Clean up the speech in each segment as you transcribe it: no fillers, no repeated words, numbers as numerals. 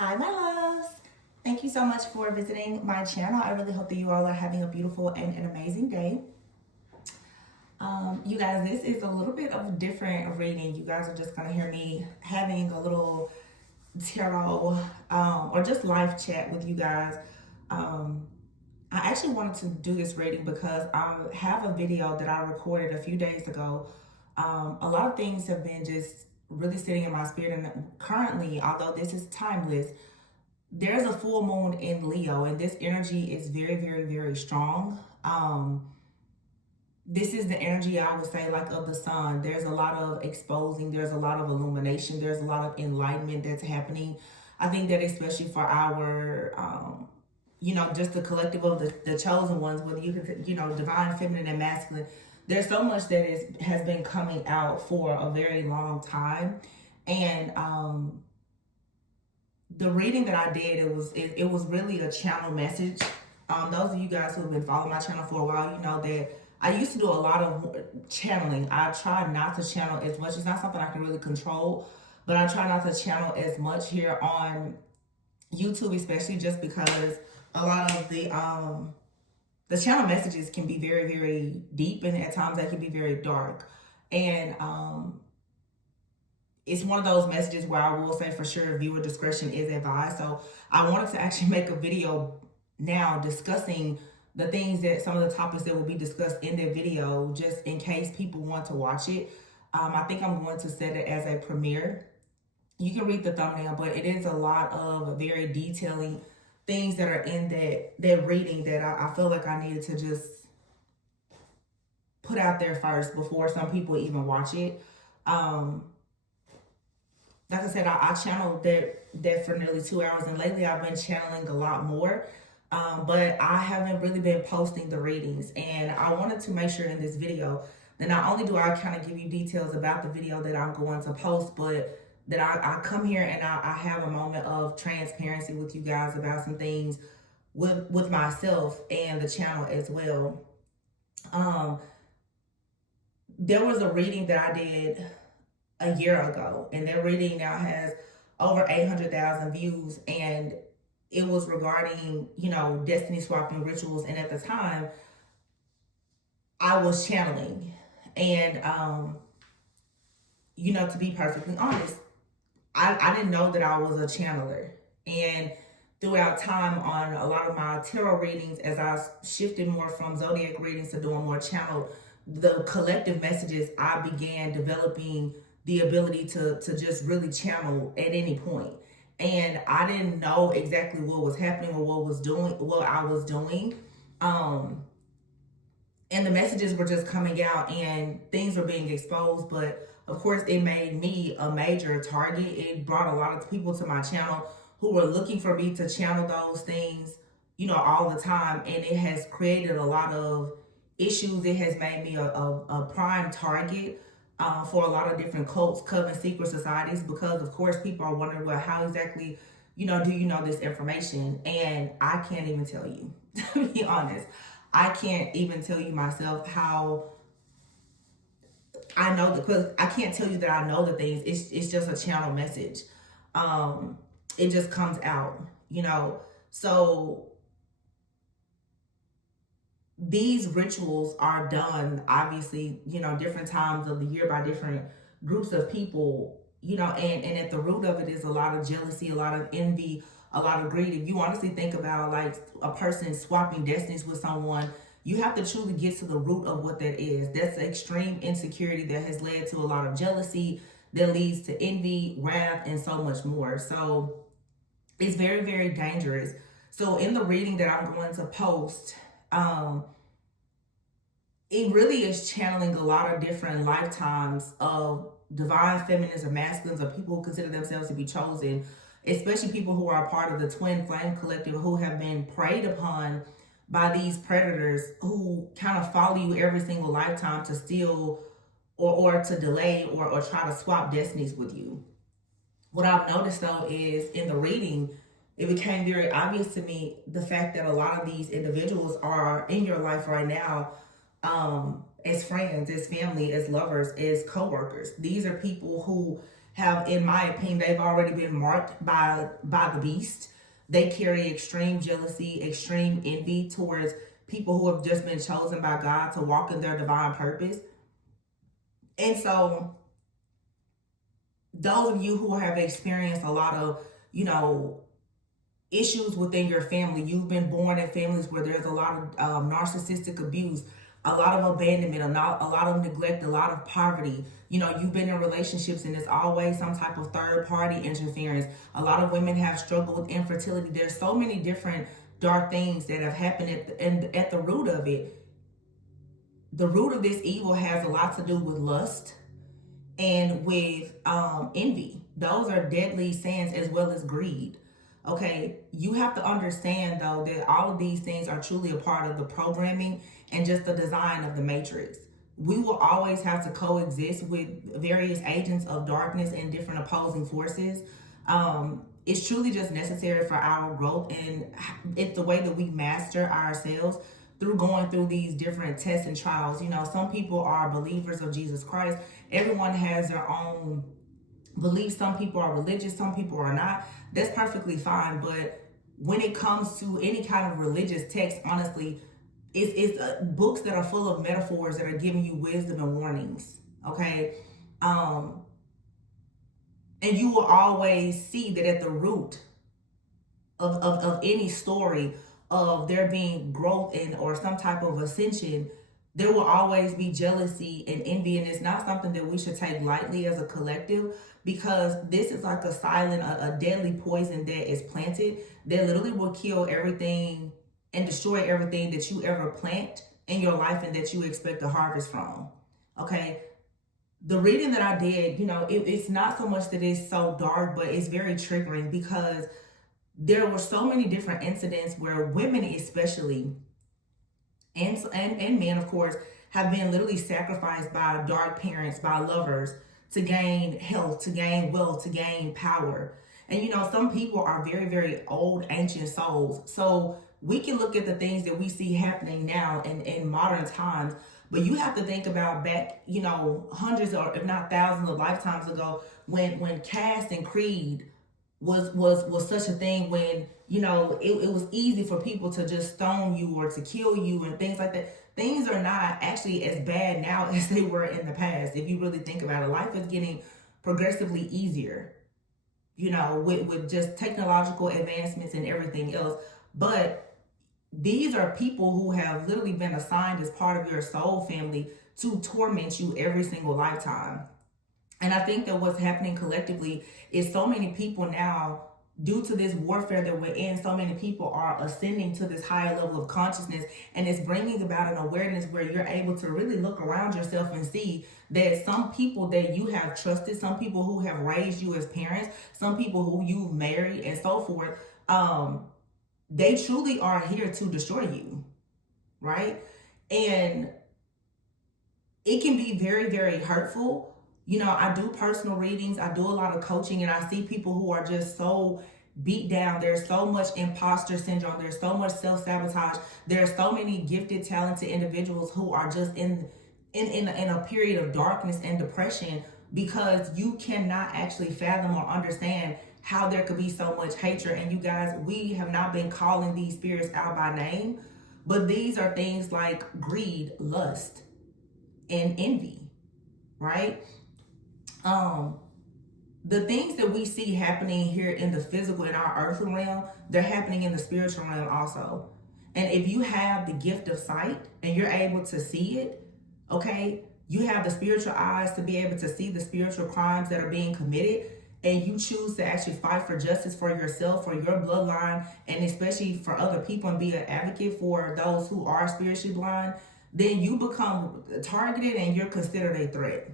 Hi, my loves. Thank you so much for visiting my channel. I really hope that you all are having a beautiful and an amazing day. You guys, this is a little bit of a different reading. You guys are just going to hear me having a little tarot or just live chat with you guys. I actually wanted to do this reading because I have a video that I recorded a few days ago. A lot of things have been just really sitting in my spirit, and currently, although this is timeless, there's a full moon in Leo, and this energy is very, very, very strong. This is the energy, I would say, like of the sun. There's a lot of exposing, there's a lot of illumination, there's a lot of enlightenment that's happening. I think that especially for our, just the collective of the chosen ones, whether you can, divine, feminine, and masculine, there's so much that has been coming out for a very long time. And the reading that I did, it was really a channel message. Those of you guys who have been following my channel for a while, you know that I used to do a lot of channeling. I try not to channel as much. It's not something I can really control, but I try not to channel as much here on YouTube, especially just because a lot of the channel messages can be very, very deep, and at times they can be very dark. And it's one of those messages where I will say for sure viewer discretion is advised. So I wanted to actually make a video now discussing the things that some of the topics that will be discussed in the video, just in case people want to watch it. I think I'm going to set it as a premiere. You can read the thumbnail, but it is a lot of very detailing things that are in that reading that I feel like I needed to just put out there first before some people even watch it. Like I said, I channeled that for nearly 2 hours, and lately I've been channeling a lot more. But I haven't really been posting the readings, and I wanted to make sure in this video that not only do I kind of give you details about the video that I'm going to post, but that I come here and I have a moment of transparency with you guys about some things with myself and the channel as well. There was a reading that I did a year ago, and that reading now has over 800,000 views, and it was regarding, destiny swapping rituals. And at the time, I was channeling. And, to be perfectly honest, I didn't know that I was a channeler. And throughout time on a lot of my tarot readings, as I shifted more from zodiac readings to doing more channel, the collective messages, I began developing the ability to just really channel at any point. And I didn't know exactly what was happening or what I was doing. And the messages were just coming out and things were being exposed. But of course, it made me a major target. It brought a lot of people to my channel who were looking for me to channel those things, all the time. And it has created a lot of issues. It has made me a prime target for a lot of different cults, coven, secret societies, because of course people are wondering, well, how exactly, do you know this information? And I can't even tell you, to be honest. I can't even tell you myself how I know, because I can't tell you that I know the things. It's just a channel message. It just comes out, So these rituals are done, obviously, different times of the year by different groups of people, and at the root of it is a lot of jealousy, a lot of envy, a lot of greed. If you honestly think about like a person swapping destinies with someone, you have to truly get to the root of what that is. That's extreme insecurity that has led to a lot of jealousy, that leads to envy, wrath, and so much more. So it's very, very dangerous. So in the reading that I'm going to post, it really is channeling a lot of different lifetimes of divine feminines or masculines, or people who consider themselves to be chosen, especially people who are a part of the twin flame collective, who have been preyed upon by these predators who kind of follow you every single lifetime to steal or to delay or try to swap destinies with you. What I've noticed though is in the reading, it became very obvious to me the fact that a lot of these individuals are in your life right now, as friends, as family, as lovers, as co-workers. These are people who have, in my opinion, they've already been marked by the beast. They carry extreme jealousy, extreme envy towards people who have just been chosen by God to walk in their divine purpose. And so those of you who have experienced a lot of, issues within your family, you've been born in families where there's a lot of narcissistic abuse, a lot of abandonment, a lot of neglect, a lot of poverty. You've been in relationships and it's always some type of third party interference. A lot of women have struggled with infertility. There's so many different dark things that have happened at the root of it. The root of this evil has a lot to do with lust and with envy. Those are deadly sins, as well as greed. Okay, you have to understand though that all of these things are truly a part of the programming and just the design of the matrix. We will always have to coexist with various agents of darkness and different opposing forces. It's truly just necessary for our growth, and it's the way that we master ourselves through going through these different tests and trials. Some people are believers of Jesus Christ. Everyone has their own beliefs. Some people are religious, some people are not. That's perfectly fine. But when it comes to any kind of religious text, honestly, it's books that are full of metaphors that are giving you wisdom and warnings. Okay. And you will always see that at the root of any story of there being growth in or some type of ascension, there will always be jealousy and envy. And it's not something that we should take lightly as a collective, because this is like a silent, a deadly poison that is planted that literally will kill everything and destroy everything that you ever plant in your life and that you expect to harvest from. Okay. The reading that I did, it's not so much that it's so dark, but it's very triggering, because there were so many different incidents where women especially, and men of course, have been literally sacrificed by dark parents, by lovers, to gain health, to gain wealth, to gain power. And some people are very, very old, ancient souls. So we can look at the things that we see happening now in modern times, but you have to think about back, hundreds or if not thousands of lifetimes ago, when caste and creed was such a thing, when it was easy for people to just stone you or to kill you and things like that. Things are not actually as bad now as they were in the past. If you really think about it, life is getting progressively easier, with just technological advancements and everything else. But these are people who have literally been assigned as part of your soul family to torment you every single lifetime. And I think that what's happening collectively is so many people now, due to this warfare that we're in, so many people are ascending to this higher level of consciousness, and it's bringing about an awareness where you're able to really look around yourself and see that some people that you have trusted, some people who have raised you as parents, some people who you've married and so forth, they truly are here to destroy you, right? And it can be very, very hurtful. I do personal readings, I do a lot of coaching, and I see people who are just so beat down. There's so much imposter syndrome. There's so much self-sabotage. There's so many gifted, talented individuals who are just in a period of darkness and depression, because you cannot actually fathom or understand how there could be so much hatred. And you guys, we have not been calling these spirits out by name, but these are things like greed, lust, and envy, right? The things that we see happening here in the physical, in our earthly realm, they're happening in the spiritual realm also. And if you have the gift of sight and you're able to see it, okay, you have the spiritual eyes to be able to see the spiritual crimes that are being committed, and you choose to actually fight for justice for yourself, for your bloodline, and especially for other people, and be an advocate for those who are spiritually blind, then you become targeted and you're considered a threat.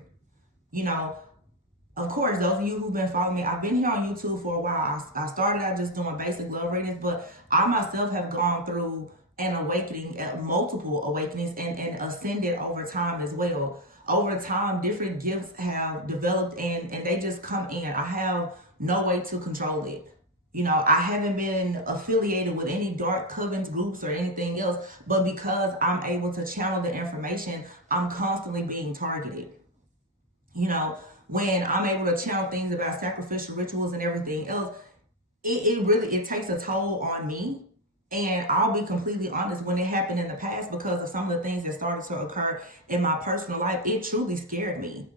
Of course, those of you who've been following me, I've been here on YouTube for a while. I started out just doing basic love readings, but I myself have gone through an awakening, multiple awakenings, and ascended over time as well. Over time, different gifts have developed, and they just come in. I have no way to control it. I haven't been affiliated with any dark covens, groups, or anything else, but because I'm able to channel the information, I'm constantly being targeted. when I'm able to channel things about sacrificial rituals and everything else, it takes a toll on me. And I'll be completely honest, when it happened in the past, because of some of the things that started to occur in my personal life, it truly scared me.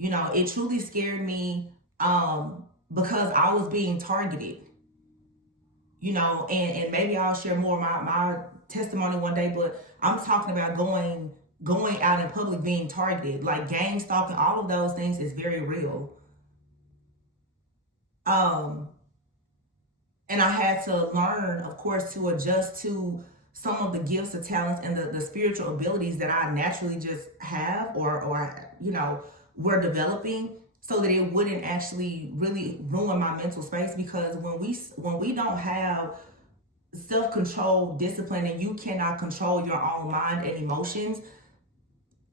It truly scared me, because I was being targeted. And maybe I'll share more of my testimony one day, but I'm talking about going out in public being targeted, like gang stalking. All of those things is very real. And I had to learn, of course, to adjust to some of the gifts, the talents, and the spiritual abilities that I naturally just have, or were developing, so that it wouldn't actually really ruin my mental space. Because when we don't have self-control, discipline, and you cannot control your own mind and emotions,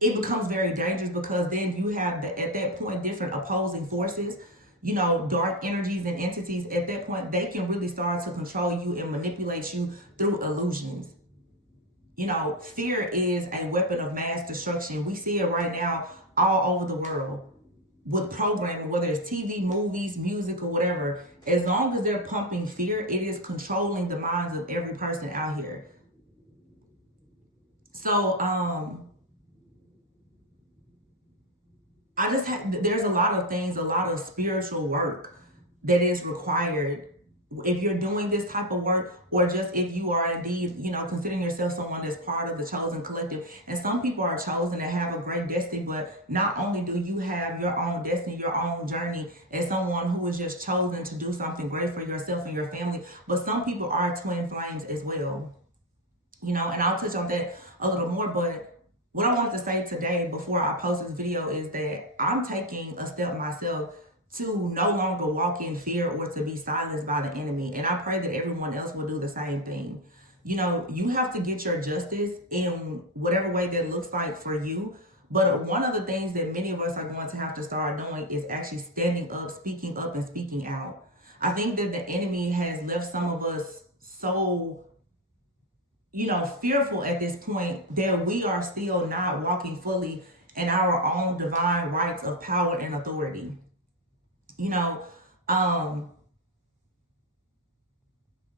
it becomes very dangerous, because then you have at that point different opposing forces, dark energies and entities. At that point, they can really start to control you and manipulate you through illusions. Fear is a weapon of mass destruction. We see it right now all over the world with programming, whether it's TV, movies, music, or whatever. As long as they're pumping fear, it is controlling the minds of every person out here. So, there's a lot of things, a lot of spiritual work that is required if you're doing this type of work, or just if you are indeed, considering yourself someone that's part of the chosen collective. And some people are chosen to have a great destiny, but not only do you have your own destiny, your own journey as someone who is just chosen to do something great for yourself and your family, but some people are twin flames as well. And I'll touch on that a little more, but what I wanted to say today before I post this video is that I'm taking a step myself to no longer walk in fear or to be silenced by the enemy. And I pray that everyone else will do the same thing. You have to get your justice in whatever way that looks like for you. But one of the things that many of us are going to have to start doing is actually standing up, and speaking out. I think that the enemy has left some of us so fearful at this point that we are still not walking fully in our own divine rights of power and authority.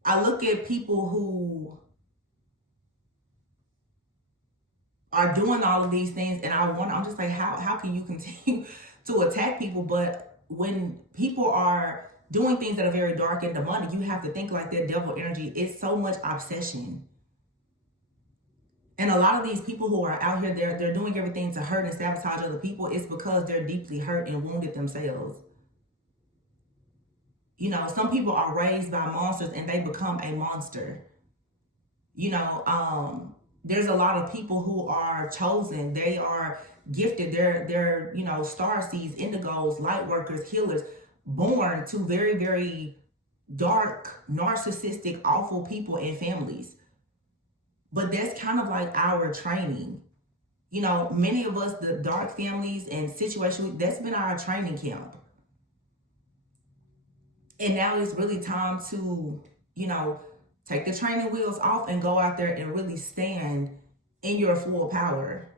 I look at people who are doing all of these things, and I'm just like, how can you continue to attack people? But when people are doing things that are very dark and demonic, you have to think like that devil energy. It's so much obsession. And a lot of these people who are out here, they're doing everything to hurt and sabotage other people. It's because they're deeply hurt and wounded themselves. Some people are raised by monsters and they become a monster. There's a lot of people who are chosen. They are gifted. They're star seeds, indigos, light workers, healers, born to very, very dark, narcissistic, awful people and families. But that's kind of like our training. Many of us, the dark families and situations, that's been our training camp. And now it's really time to, take the training wheels off and go out there and really stand in your full power.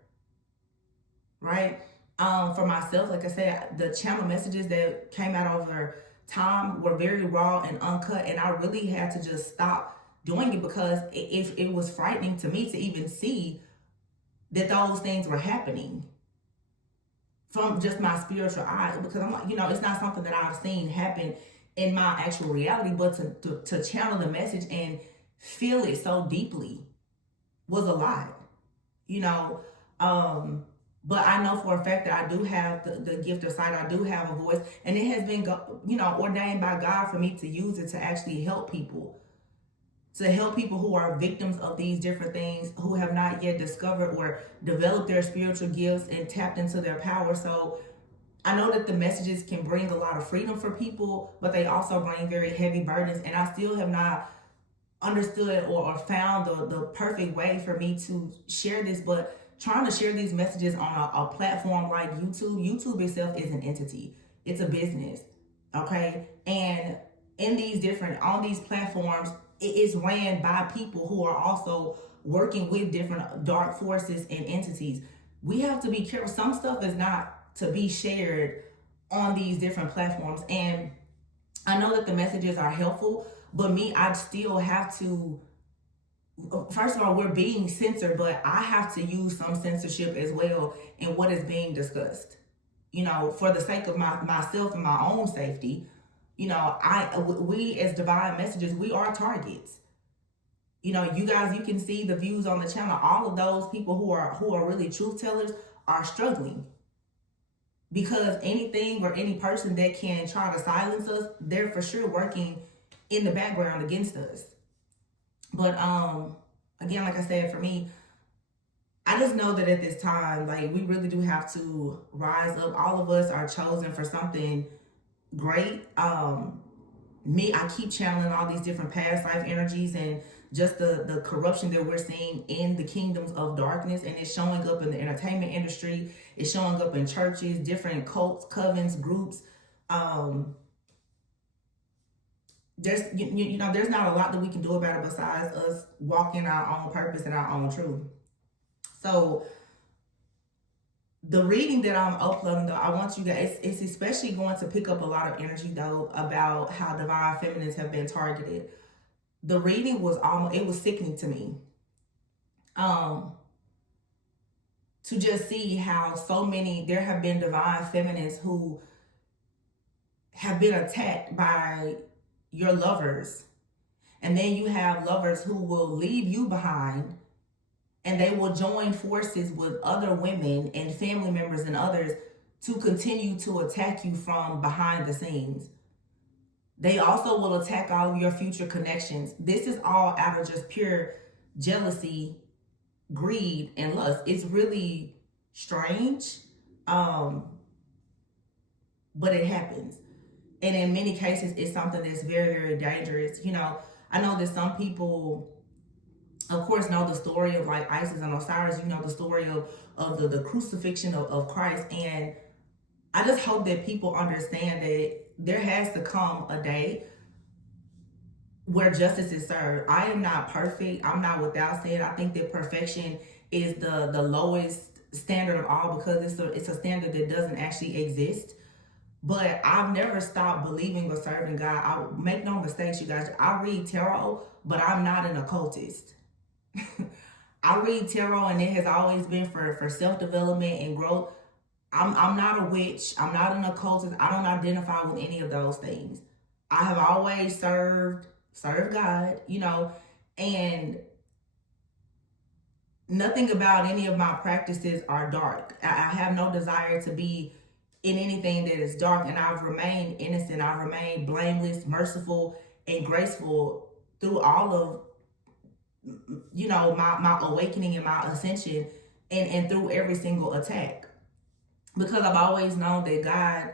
Right? For myself, like I said, the channel messages that came out over time were very raw and uncut. And I really had to just stop doing it, because it was frightening to me to even see that those things were happening from just my spiritual eyes. Because I'm like, it's not something that I've seen happen in my actual reality, but to channel the message and feel it so deeply was a lot, but I know for a fact that I do have the gift of sight. I do have a voice, and it has been, ordained by God for me to use it to actually help people. To help people who are victims of these different things, who have not yet discovered or developed their spiritual gifts and tapped into their power. So I know that the messages can bring a lot of freedom for people, but they also bring very heavy burdens. And I still have not understood or found the perfect way for me to share this. But trying to share these messages on a platform like YouTube itself is an entity. It's a business, okay? And on these platforms, it is ran by people who are also working with different dark forces and entities. We have to be careful. Some stuff is not to be shared on these different platforms. And I know that the messages are helpful, but me, I still have to, first of all, we're being censored, but I have to use some censorship as well in what is being discussed. You know, for the sake of myself and my own safety, you know, we as divine messages, we are targets. You know, you guys, you can see the views on the channel. All of those people who are really truth tellers are struggling, because anything or any person that can try to silence us, they're for sure working in the background against us. But again, like I said, for me, I just know that at this time, like, we really do have to rise up. All of us are chosen for something great. Me, I keep channeling all these different past life energies, and just the corruption that we're seeing in the kingdoms of darkness, and it's showing up in the entertainment industry, it's showing up in churches, different cults, covens, groups. There's you know, there's not a lot that we can do about it besides us walking our own purpose and our own truth. So the reading that I'm uploading, though, I want you guys, it's especially going to pick up a lot of energy, though, about how divine feminines have been targeted. The reading was almost, it was sickening to me. To just see how so many, there have been divine feminines who have been attacked by your lovers. And then you have lovers who will leave you behind, and they will join forces with other women and family members and others to continue to attack you from behind the scenes. They also will attack all of your future connections. This is all out of just pure jealousy, greed, and lust. It's really strange, but it happens. And in many cases, it's something that's very, very dangerous. You know, I know that some people, of course, know the story of like Isis and Osiris. You know the story of the crucifixion of Christ. And I just hope that people understand that there has to come a day where justice is served. I am not perfect. I'm not without sin. I think that perfection is the lowest standard of all, because it's a standard that doesn't actually exist. But I've never stopped believing or serving God. I make no mistakes, you guys. I read tarot, but I'm not an occultist. I read tarot, and it has always been for self-development and growth. I'm not a witch. I'm not an occultist. I don't identify with any of those things. I have always served God, you know, and nothing about any of my practices are dark. I have no desire to be in anything that is dark, and I've remained innocent. I've remained blameless, merciful, and graceful through all of, you know, my awakening and my ascension, and through every single attack, because I've always known that God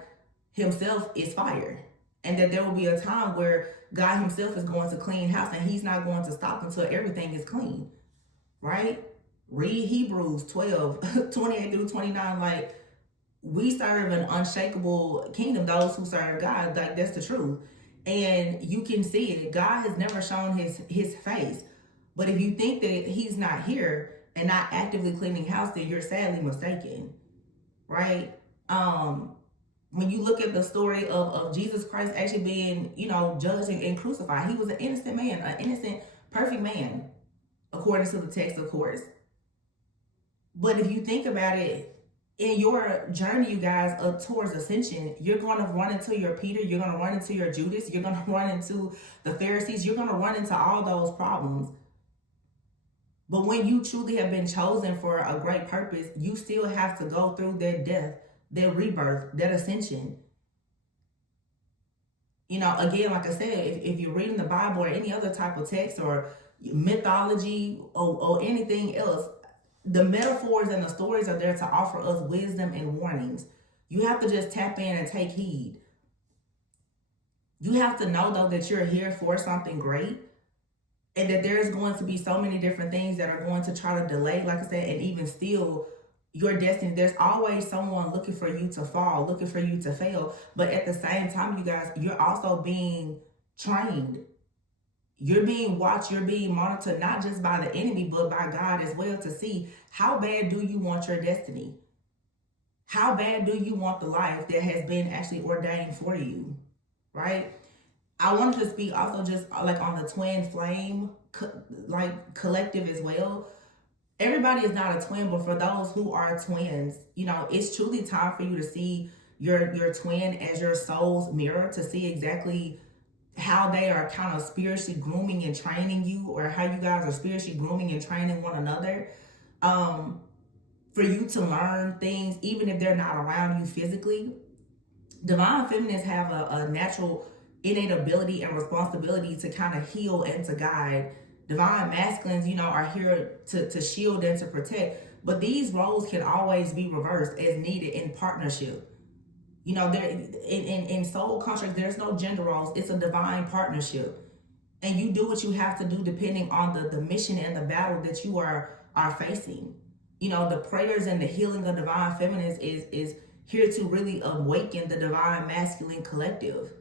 himself is fire, and that there will be a time where God himself is going to clean house, and he's not going to stop until everything is clean, right? Read Hebrews 12, 28 through 29. Like, we serve an unshakable kingdom, those who serve God. Like, that's the truth. And you can see it. God has never shown his face. But if you think that he's not here and not actively cleaning house, then you're sadly mistaken, right? When you look at the story of Jesus Christ actually being, you know, judged and crucified, he was an innocent man, an innocent, perfect man, according to the text, of course. But if you think about it, in your journey, you guys, towards ascension, you're going to run into your Peter, you're going to run into your Judas, you're going to run into the Pharisees, you're going to run into all those problems. But when you truly have been chosen for a great purpose, you still have to go through that death, that rebirth, that ascension. You know, again, like I said, if you're reading the Bible or any other type of text or mythology or anything else, the metaphors and the stories are there to offer us wisdom and warnings. You have to just tap in and take heed. You have to know, though, that you're here for something great, and that there's going to be so many different things that are going to try to delay, like I said, and even steal your destiny. There's always someone looking for you to fall, looking for you to fail. But at the same time, you guys, you're also being trained. You're being watched, you're being monitored, not just by the enemy, but by God as well, to see how bad do you want your destiny. How bad do you want the life that has been actually ordained for you, right? I wanted to speak also just like on the twin flame like collective as well. Everybody is not a twin, but for those who are twins, you know, it's truly time for you to see your twin as your soul's mirror, to see exactly how they are kind of spiritually grooming and training you, or how you guys are spiritually grooming and training one another. Um, for you to learn things, even if they're not around you physically. Divine feminines have a natural innate ability and responsibility to kind of heal and to guide. Divine masculines, you know, are here to shield and to protect. But these roles can always be reversed as needed in partnership. You know, there in soul contracts, there's no gender roles. It's a divine partnership. And you do what you have to do depending on the mission and the battle that you are facing. You know, the prayers and the healing of divine feminines is here to really awaken the divine masculine collective.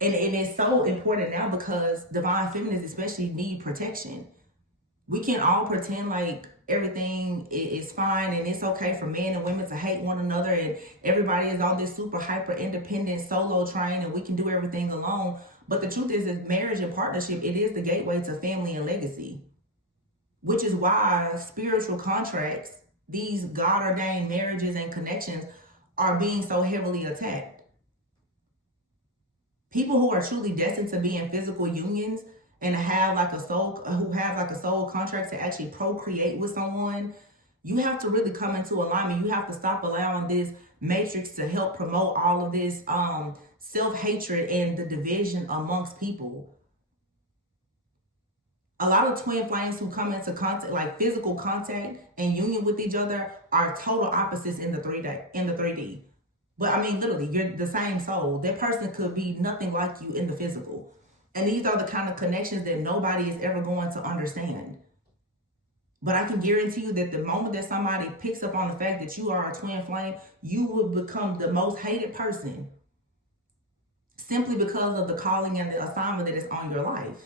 And it's so important now because divine feminines especially need protection. We can all pretend like everything is fine and it's okay for men and women to hate one another, and everybody is on this super hyper independent solo train and we can do everything alone. But the truth is that marriage and partnership, it is the gateway to family and legacy, which is why spiritual contracts, these God ordained marriages and connections, are being so heavily attacked. People who are truly destined to be in physical unions and have like a soul, who have like a soul contract to actually procreate with someone, you have to really come into alignment. You have to stop allowing this matrix to help promote all of this self-hatred and the division amongst people. A lot of twin flames who come into contact, like physical contact and union with each other, are total opposites in the 3D. But I mean, literally, you're the same soul. That person could be nothing like you in the physical. And these are the kind of connections that nobody is ever going to understand. But I can guarantee you that the moment that somebody picks up on the fact that you are a twin flame, you will become the most hated person, simply because of the calling and the assignment that is on your life.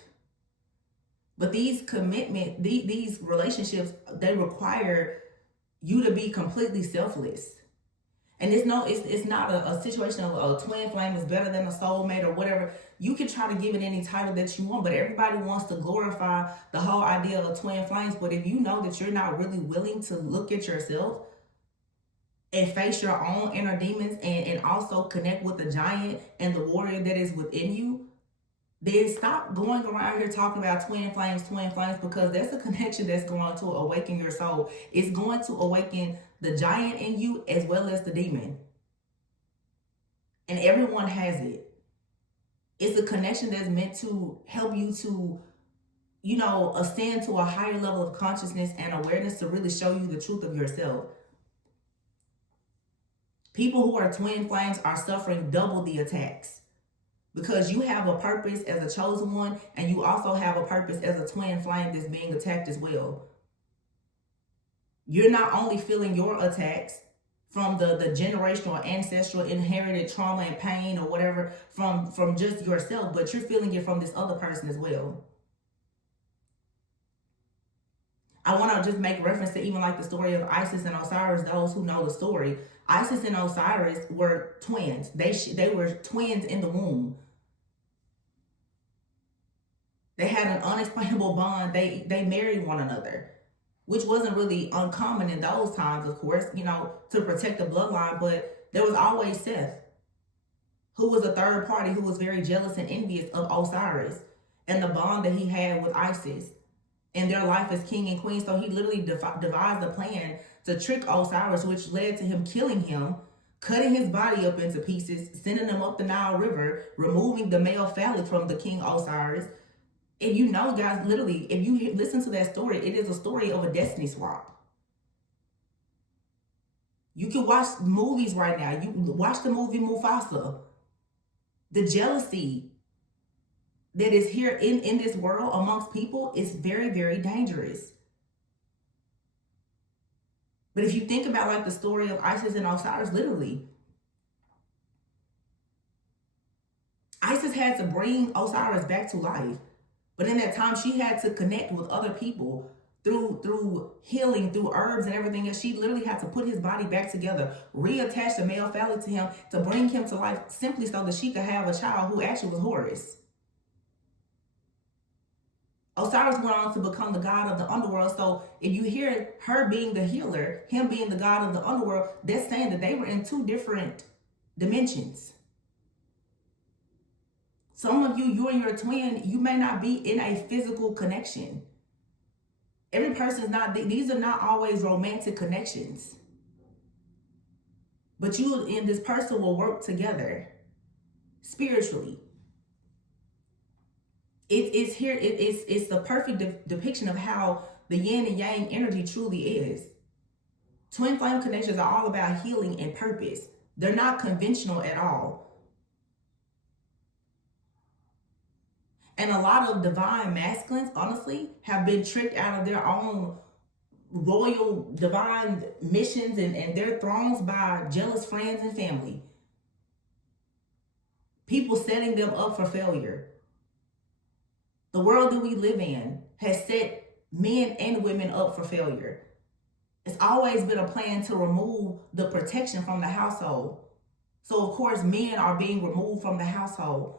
But these these relationships, they require you to be completely selfless. And it's not a situation of a twin flame is better than a soulmate or whatever. You can try to give it any title that you want, but everybody wants to glorify the whole idea of twin flames. But if you know that you're not really willing to look at yourself and face your own inner demons, and also connect with the giant and the warrior that is within you, then stop going around here talking about twin flames, because that's a connection that's going to awaken your soul. It's going to awaken the giant in you as well as the demon. And everyone has it. It's a connection that's meant to help you to, you know, ascend to a higher level of consciousness and awareness, to really show you the truth of yourself. People who are twin flames are suffering double the attacks, because you have a purpose as a chosen one, and you also have a purpose as a twin flame that's being attacked as well. You're not only feeling your attacks from the generational, ancestral, inherited trauma and pain or whatever from just yourself, but you're feeling it from this other person as well. I want to just make reference to even like the story of Isis and Osiris. Those who know the story, Isis and Osiris were twins. They were twins in the womb. They had an unexplainable bond. They married one another, which wasn't really uncommon in those times, of course, you know, to protect the bloodline. But there was always Seth, who was a third party, who was very jealous and envious of Osiris and the bond that he had with Isis and their life as king and queen. So he literally devised a plan to trick Osiris, which led to him killing him, cutting his body up into pieces, sending him up the Nile River, removing the male phallic from the king Osiris. And you know, guys, literally, if you listen to that story, it is a story of a destiny swap. You can watch movies right now. You watch the movie Mufasa. The jealousy that is here in this world amongst people is very, very dangerous. But if you think about like the story of Isis and Osiris, literally, Isis had to bring Osiris back to life. But in that time, she had to connect with other people through healing, through herbs and everything else. She literally had to put his body back together, reattach the male phallic to him to bring him to life, simply so that she could have a child who actually was Horus. Osiris went on to become the god of the underworld. So if you hear her being the healer, him being the god of the underworld, that's saying that they were in two different dimensions. Some of you and your twin, you may not be in a physical connection. Every person is not, these are not always romantic connections. But you and this person will work together spiritually. It's the perfect depiction of how the yin and yang energy truly is. Twin flame connections are all about healing and purpose. They're not conventional at all. And a lot of divine masculines, honestly, have been tricked out of their own royal divine missions and their thrones by jealous friends and family. People setting them up for failure. The world that we live in has set men and women up for failure. It's always been a plan to remove the protection from the household. So of course, men are being removed from the household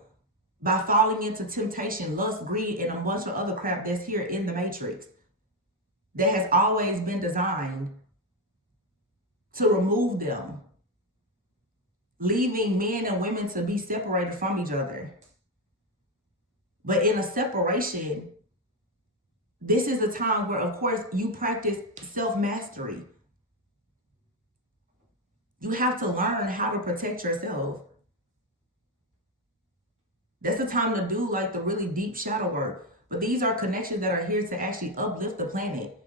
by falling into temptation, lust, greed, and a bunch of other crap that's here in the matrix that has always been designed to remove them, leaving men and women to be separated from each other. But in a separation, this is a time where, of course, you practice self-mastery. You have to learn how to protect yourself. That's the time to do like the really deep shadow work. But these are connections that are here to actually uplift the planet.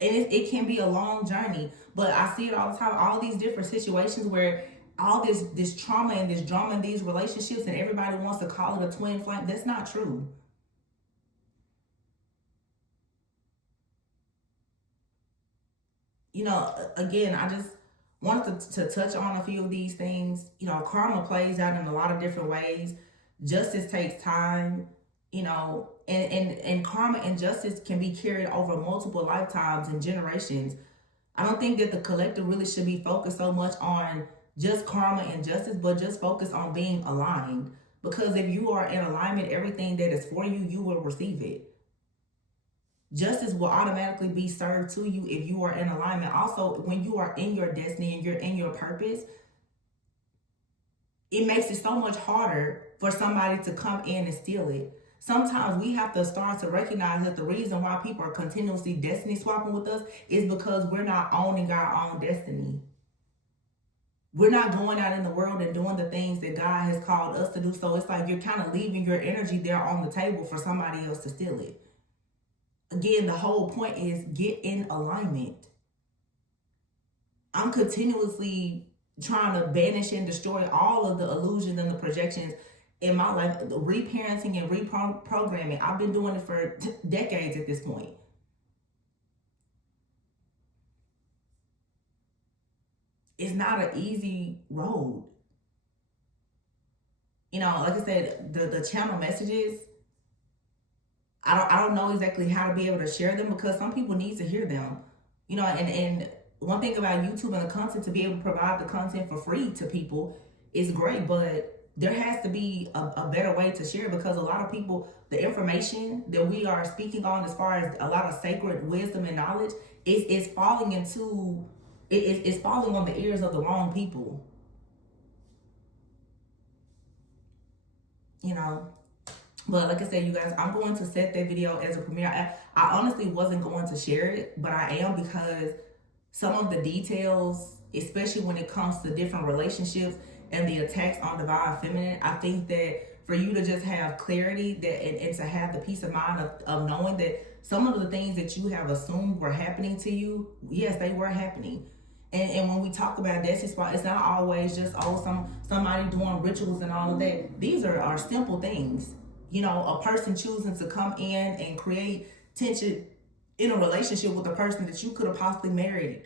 And it can be a long journey, but I see it all the time. All these different situations where all this trauma and this drama in these relationships, and everybody wants to call it a twin flame. That's not true. You know, again, I just wanted to touch on a few of these things. You know, karma plays out in a lot of different ways. Justice takes time, you know, and karma and justice can be carried over multiple lifetimes and generations. I don't think that the collective really should be focused so much on just karma and justice, but just focus on being aligned. Because if you are in alignment, everything that is for you, you will receive it. Justice will automatically be served to you if you are in alignment. Also, when you are in your destiny and you're in your purpose, it makes it so much harder for somebody to come in and steal it. Sometimes we have to start to recognize that the reason why people are continuously destiny swapping with us is because we're not owning our own destiny. We're not going out in the world and doing the things that God has called us to do. So it's like you're kind of leaving your energy there on the table for somebody else to steal it. Again, the whole point is get in alignment. I'm continuously trying to banish and destroy all of the illusions and the projections in my life, reparenting and reprogramming. I've been doing it for decades at this point. It's not an easy road. You know, like I said, the channel messages, I don't know exactly how to be able to share them because some people need to hear them. You know, and one thing about YouTube and the content, to be able to provide the content for free to people is great, but there has to be a better way to share, because a lot of people, the information that we are speaking on as far as a lot of sacred wisdom and knowledge is falling into, it's falling on the ears of the wrong people. You know, but like I said, you guys, I'm going to set that video as a premiere. I honestly wasn't going to share it, but I am, because some of the details, especially when it comes to different relationships and the attacks on divine feminine, I think that for you to just have clarity that and to have the peace of mind of knowing that some of the things that you have assumed were happening to you, yes, they were happening. And when we talk about destiny spot, it's not always just, somebody doing rituals and all of that. These are simple things. You know, a person choosing to come in and create tension in a relationship with a person that you could have possibly married.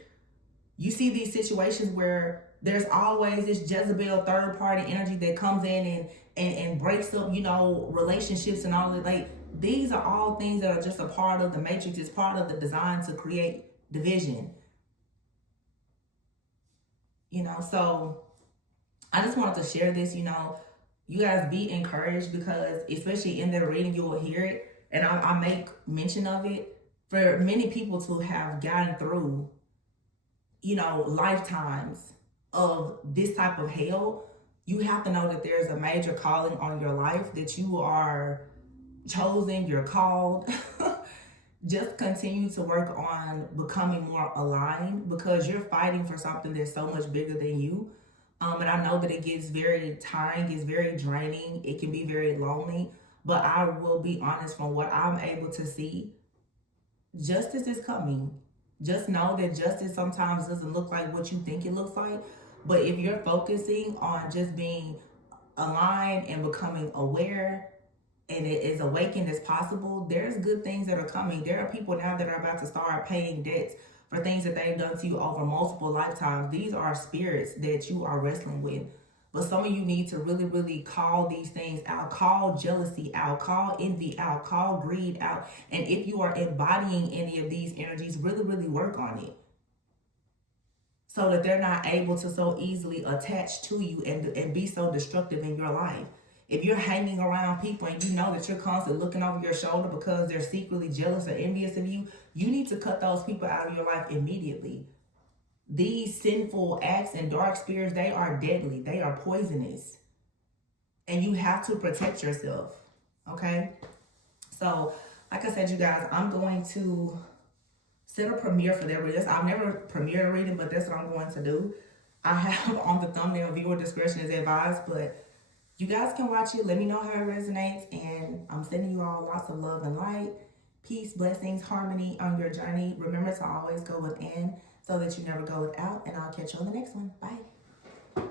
You see these situations where There's always this Jezebel third party energy that comes in and breaks up, you know, relationships and all that. Like, these are all things that are just a part of the matrix. It's part of the design to create division. You know, so I just wanted to share this, you know. You guys be encouraged, because especially in the reading you will hear it, and I make mention of it, for many people to have gotten through, you know, lifetimes of this type of hell. You have to know that there's a major calling on your life, that you are chosen, you're called. Just continue to work on becoming more aligned, because you're fighting for something that's so much bigger than you. And I know that it gets very tiring, it's very draining, it can be very lonely. But I will be honest, from what I'm able to see, justice is coming. Just know that justice sometimes doesn't look like what you think it looks like. But if you're focusing on just being aligned and becoming aware, and it is awakened as possible, there's good things that are coming. There are people now that are about to start paying debts for things that they've done to you over multiple lifetimes. These are spirits that you are wrestling with. But some of you need to really, really call these things out. Call jealousy out. Call envy out. Call greed out. And if you are embodying any of these energies, really, really work on it, so that they're not able to so easily attach to you and be so destructive in your life. If you're hanging around people and you know that you're constantly looking over your shoulder because they're secretly jealous or envious of you, you need to cut those people out of your life immediately. These sinful acts and dark spirits, they are deadly. They are poisonous. And you have to protect yourself. Okay? So, like I said, you guys, I'm going to set a premiere for their readings. I've never premiered a reading, but that's what I'm going to do. I have on the thumbnail, viewer discretion is advised, but you guys can watch it. Let me know how it resonates. And I'm sending you all lots of love and light, peace, blessings, harmony on your journey. Remember to always go within so that you never go without. And I'll catch you on the next one. Bye.